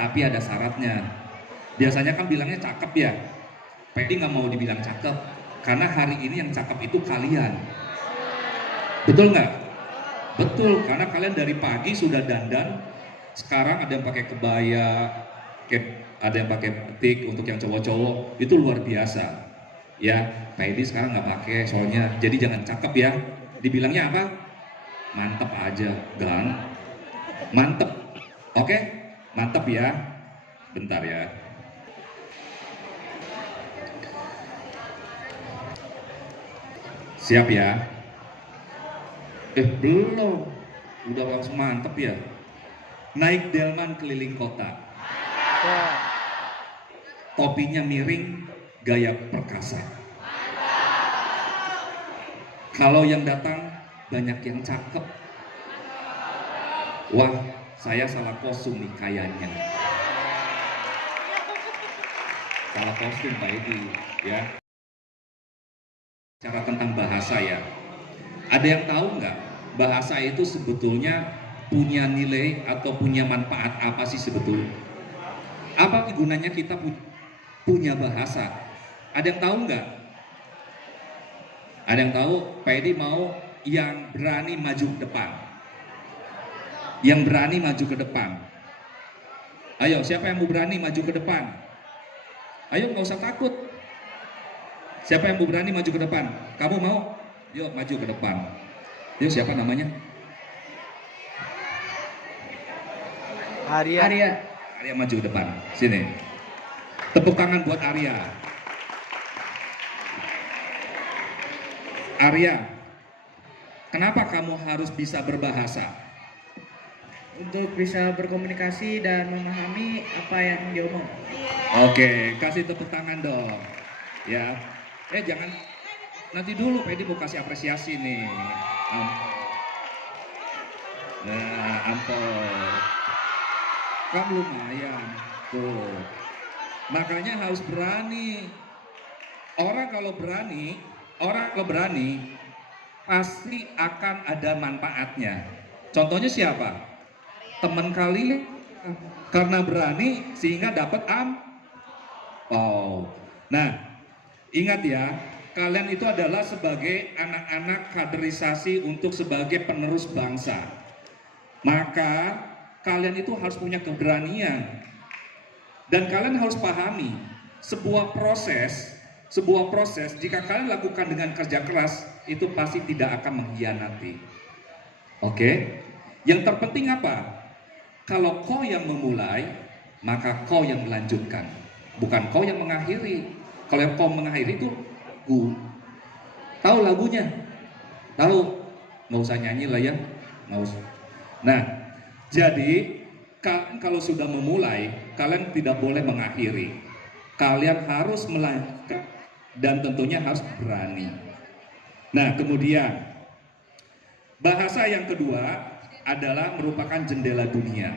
tapi ada syaratnya. Biasanya kan bilangnya cakep ya. Pedi nggak mau dibilang cakep, karena hari ini yang cakep itu kalian. Betul nggak? Betul, karena kalian dari pagi sudah dandan. Sekarang ada yang pakai kebaya, ada yang pakai batik untuk yang cowok-cowok, itu luar biasa. Ya, Pedi sekarang nggak pakai soalnya, jadi jangan cakep ya. Dibilangnya apa? Mantep aja, gan. Mantep, oke? Mantep ya. Bentar ya. Siap ya? Belum. Udah langsung mantep ya. Naik delman keliling kota. Topinya miring, gaya perkasa. Kalau yang datang banyak yang cakep. Wah, saya salah kostum nih kayaknya. Salah kostum Pak Edi, ya. Cara tentang bahasa ya. Ada yang tahu nggak bahasa itu sebetulnya punya nilai atau punya manfaat apa sih sebetulnya? Apa gunanya kita punya bahasa? Ada yang tahu nggak? Ada yang tahu? Pak Edi mau yang berani maju ke depan. Yang berani maju ke depan. Ayo, siapa yang mau berani maju ke depan? Ayo, nggak usah takut. Siapa yang mau berani maju ke depan? Kamu mau? Yuk, maju ke depan. Yuk, siapa namanya? Arya. Arya maju ke depan. Sini. Tepuk tangan buat Arya. Arya, kenapa kamu harus bisa berbahasa? Untuk bisa berkomunikasi dan memahami apa yang diomong. Oke, kasih tepuk tangan dong. Ya. Jangan nanti dulu, Pedi mau kasih apresiasi nih. Nah, ampun. Kamu lumayan. Tuh. Makanya harus berani. Orang kalau berani pasti akan ada manfaatnya. Contohnya siapa? Teman kali karena berani sehingga dapat Nah, ingat ya, kalian itu adalah sebagai anak-anak kaderisasi untuk sebagai penerus bangsa. Maka kalian itu harus punya keberanian. Dan kalian harus pahami, sebuah proses jika kalian lakukan dengan kerja keras, itu pasti tidak akan mengkhianati. Oke? Yang terpenting apa? Kalau kau yang memulai, maka kau yang melanjutkan. Bukan kau yang mengakhiri. Kalau yang kau mengakhiri itu lagu. Tahu lagunya? Tahu? Nggak usah nyanyi lah ya. Nggak usah. Nah, jadi kalau sudah memulai, kalian tidak boleh mengakhiri. Kalian harus melanjutkan dan tentunya harus berani. Nah, kemudian bahasa yang kedua adalah merupakan jendela dunia.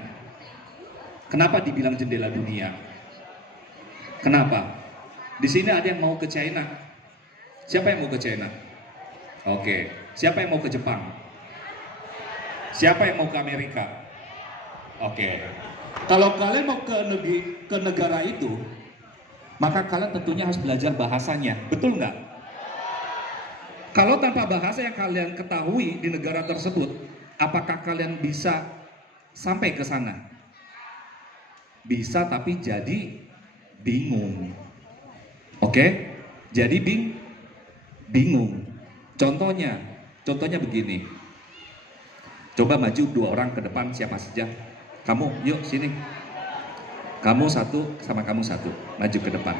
Kenapa dibilang jendela dunia? Kenapa? Di sini ada yang mau ke China. Siapa yang mau ke China? Oke. Siapa yang mau ke Jepang? Siapa yang mau ke Amerika? Oke. Kalau kalian mau ke negara itu, maka kalian tentunya harus belajar bahasanya. Betul nggak? Kalau tanpa bahasa yang kalian ketahui di negara tersebut, apakah kalian bisa sampai ke sana? Bisa, tapi jadi bingung. Oke? Jadi bingung. Contohnya begini. Coba maju 2 orang ke depan, siapa saja. Kamu, yuk sini. Kamu satu sama kamu satu, maju ke depan.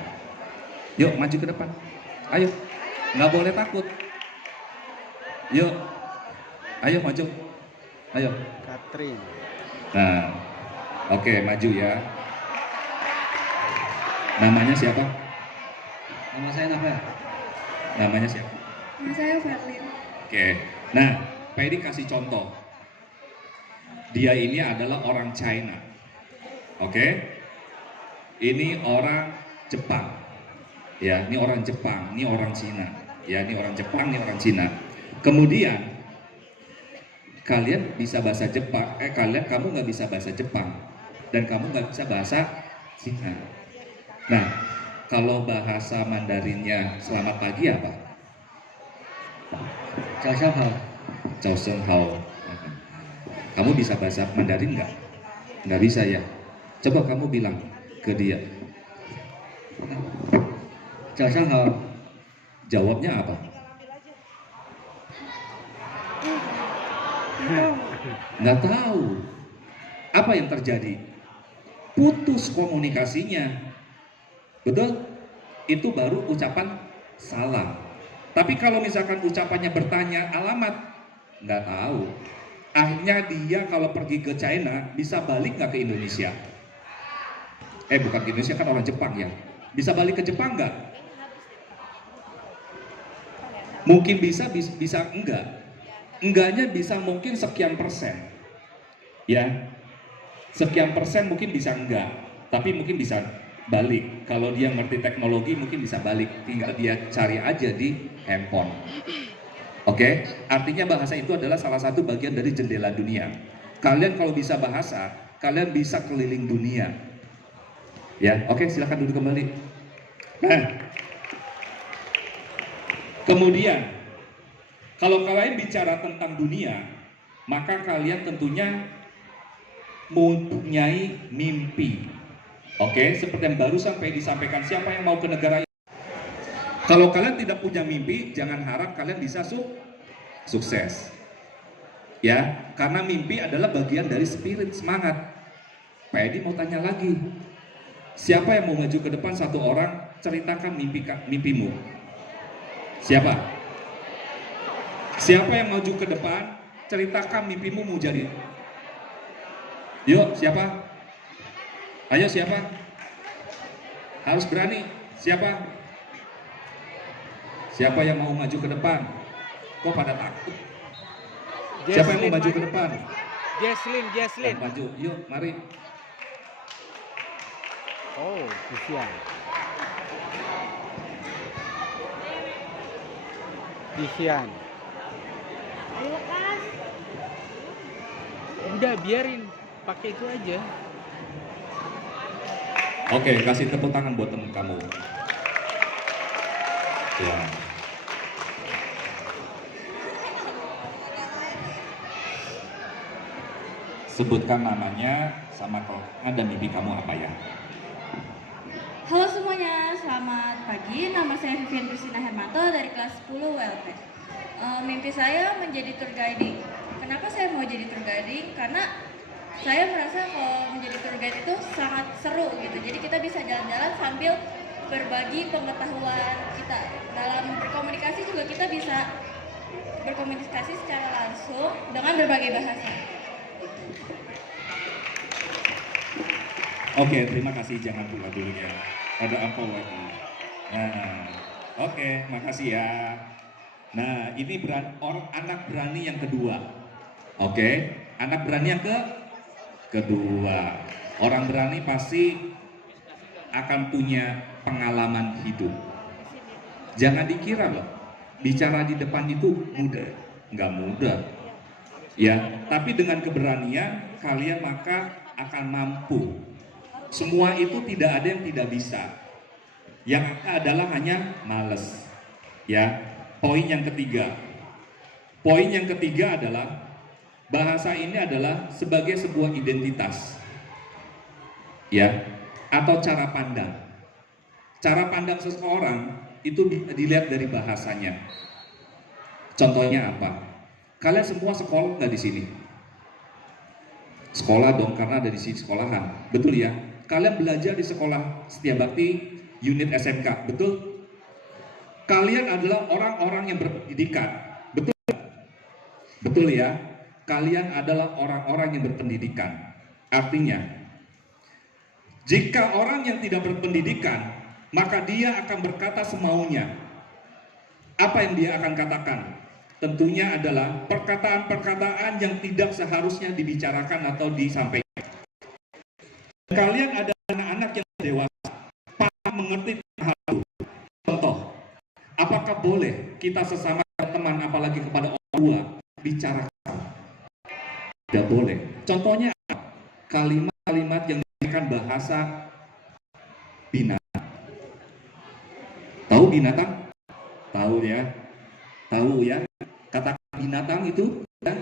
Yuk, maju ke depan. Ayo, nggak boleh takut. Yuk, ayo maju. Ayo. Katrin. Nah, oke, maju ya. Namanya siapa? Nama saya Nafa. Namanya siapa? Nama saya Verlin. Oke. Nah, Pak Edi kasih contoh. Dia ini adalah orang China. Oke. Ini orang Jepang. Ya, ini orang Jepang, ini orang Cina. Ya, ini orang Jepang, ini orang Cina. Kemudian kalian bisa bahasa Jepang, kamu nggak bisa bahasa Jepang. dan kamu nggak bisa bahasa Cina. Nah, kalau bahasa Mandarinnya selamat pagi apa? 早上好， Chao Seng Hao. Kamu bisa bahasa Mandarin nggak? Nggak bisa ya. Coba kamu bilang ke dia. 早上好， Jawabnya apa? Nggak tahu. Apa yang terjadi? Putus komunikasinya. Betul? Itu baru ucapan salam. Tapi kalau misalkan ucapannya bertanya alamat, nggak tahu. Akhirnya dia kalau pergi ke China bisa balik nggak ke Indonesia? Bukan ke Indonesia, kan orang Jepang ya. Bisa balik ke Jepang nggak? Mungkin bisa enggak. Enggaknya bisa mungkin sekian persen. Ya. Sekian persen mungkin bisa enggak, tapi mungkin bisa balik. Kalau dia ngerti teknologi mungkin bisa balik, tinggal dia cari aja di handphone. Oke, artinya bahasa itu adalah salah satu bagian dari jendela dunia. Kalian kalau bisa bahasa, kalian bisa keliling dunia. Ya, oke, silakan duduk kembali. Nah, kemudian kalau kalian bicara tentang dunia, maka kalian tentunya mempunyai mimpi. Oke, seperti yang baru sampai disampaikan, siapa yang mau ke negara ini? Kalau kalian tidak punya mimpi, jangan harap kalian bisa sukses. Ya, karena mimpi adalah bagian dari spirit, semangat. Pak Edi mau tanya lagi. Siapa yang mau maju ke depan satu orang, ceritakan mimpimu. Siapa? Siapa yang maju ke depan, ceritakan mimpimu mau jadi. Yuk, siapa? Ayo, siapa? Harus berani. Siapa? Siapa yang mau maju ke depan? Kok pada takut? Siapa yang mau maju ke depan? Jesslyn. Maju, yuk, mari. Oh, Vivian. Udah biarin, pakai itu aja. Oke, kasih tepuk tangan buat temen kamu. Ya. Sebutkan namanya sama kelompoknya dan mimpi kamu apa ya? Halo semuanya, selamat pagi. Nama saya Vivian Christina Hermanto dari kelas 10 WLP. Mimpi saya menjadi tour guiding. Kenapa saya mau jadi tour guiding? Karena saya merasa kalau menjadi tour guide itu sangat seru gitu. Jadi kita bisa jalan-jalan sambil berbagi pengetahuan kita. Dalam berkomunikasi juga kita bisa berkomunikasi secara langsung dengan berbagai bahasa. Oke, terima kasih. Jangan buka dulu ya. Ada apa lagi? Nah, oke, makasih ya. Nah, ini anak berani yang kedua. Oke, anak berani yang kedua. Orang berani pasti akan punya pengalaman hidup. Jangan dikira loh, bicara di depan itu mudah. Nggak mudah. Ya, tapi dengan keberanian kalian maka akan mampu. Semua itu tidak ada yang tidak bisa. Yang adalah hanya males. Ya, poin yang ketiga. Poin yang ketiga adalah bahasa ini adalah sebagai sebuah identitas. Ya, atau cara pandang. Cara pandang seseorang itu dilihat dari bahasanya. Contohnya apa? Kalian semua sekolah nggak di sini? Sekolah dong, karena ada di sini sekolahan. Betul ya? Kalian belajar di sekolah Setia Bakti unit SMK, betul? Kalian adalah orang-orang yang berpendidikan, betul? Betul ya? Kalian adalah orang-orang yang berpendidikan. Artinya, jika orang yang tidak berpendidikan, maka dia akan berkata semaunya. Apa yang dia akan katakan? Tentunya adalah perkataan-perkataan yang tidak seharusnya dibicarakan atau disampaikan. Kalian adalah anak-anak yang dewasa, paham mengerti hal itu. Contoh, apakah boleh kita sesama teman, apalagi kepada orang tua, bicara kasar? Tidak boleh. Contohnya, kalimat-kalimat yang menyampaikan bahasa binatang. Tahu binatang? Tahu ya? Tahu ya? Kata binatang itu ya,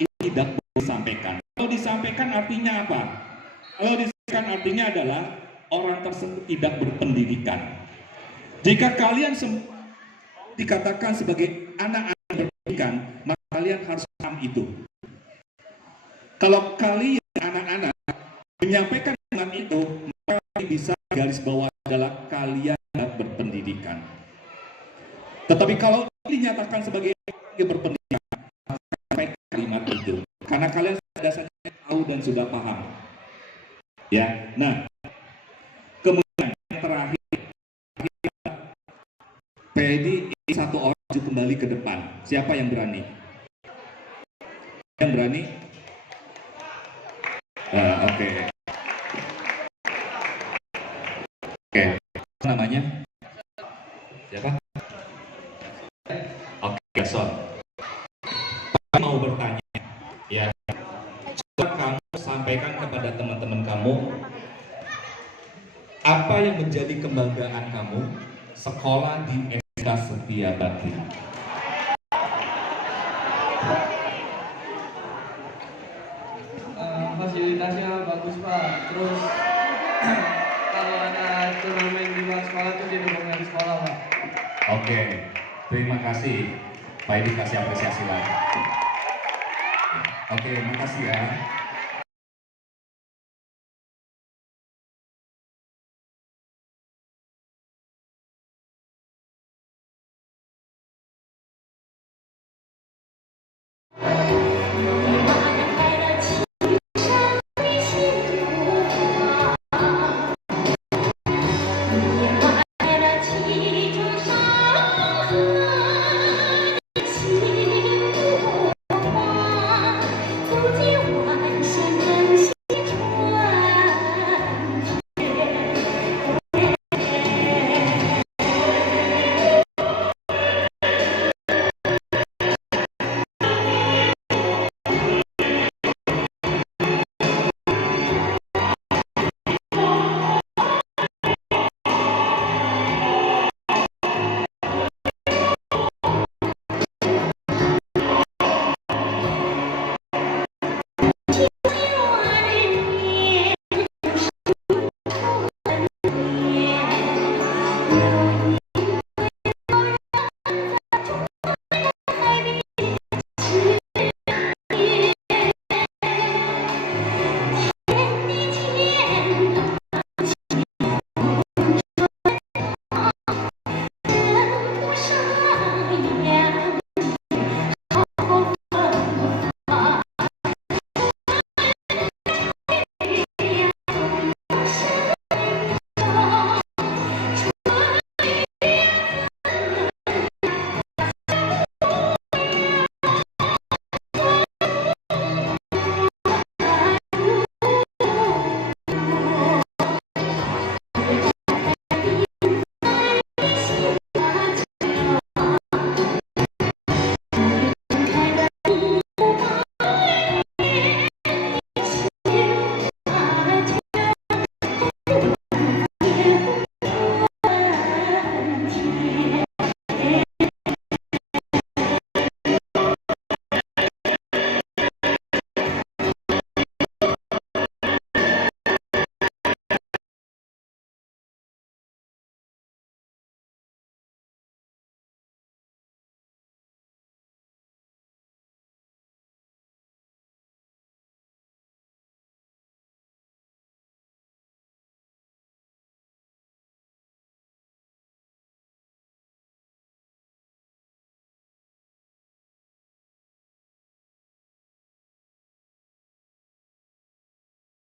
itu tidak boleh disampaikan. Kalau disampaikan artinya apa? Kalau disampaikan artinya adalah orang tersebut tidak berpendidikan. Jika kalian dikatakan sebagai anak-anak berpendidikan, maka kalian harus paham itu. Kalau kalian anak-anak menyampaikan dengan itu, maka bisa garis bawah adalah kalian tidak berpendidikan. Tetapi kalau dinyatakan sebagai berpendidikan, maka kalimat itu, karena kalian dasarnya tahu dan sudah paham. Ya, nah, kemudian yang terakhir, Pedi satu orang maju kembali ke depan. Siapa yang berani? Yang berani? Oke. Oke. Apa namanya? Siapa? Oke, Son. Saya mau bertanya, ya. Coba kamu sampaikan kepada teman-teman kamu apa yang menjadi kebanggaan kamu sekolah di SK Setia Bakti. Fasilitasnya bagus Pak, terus kalau ada turnamen di luar sekolah tuh didukung dari sekolah Pak. Oke, terima kasih. Pak Edi kasih apresiasi lagi. Oke, makasih ya.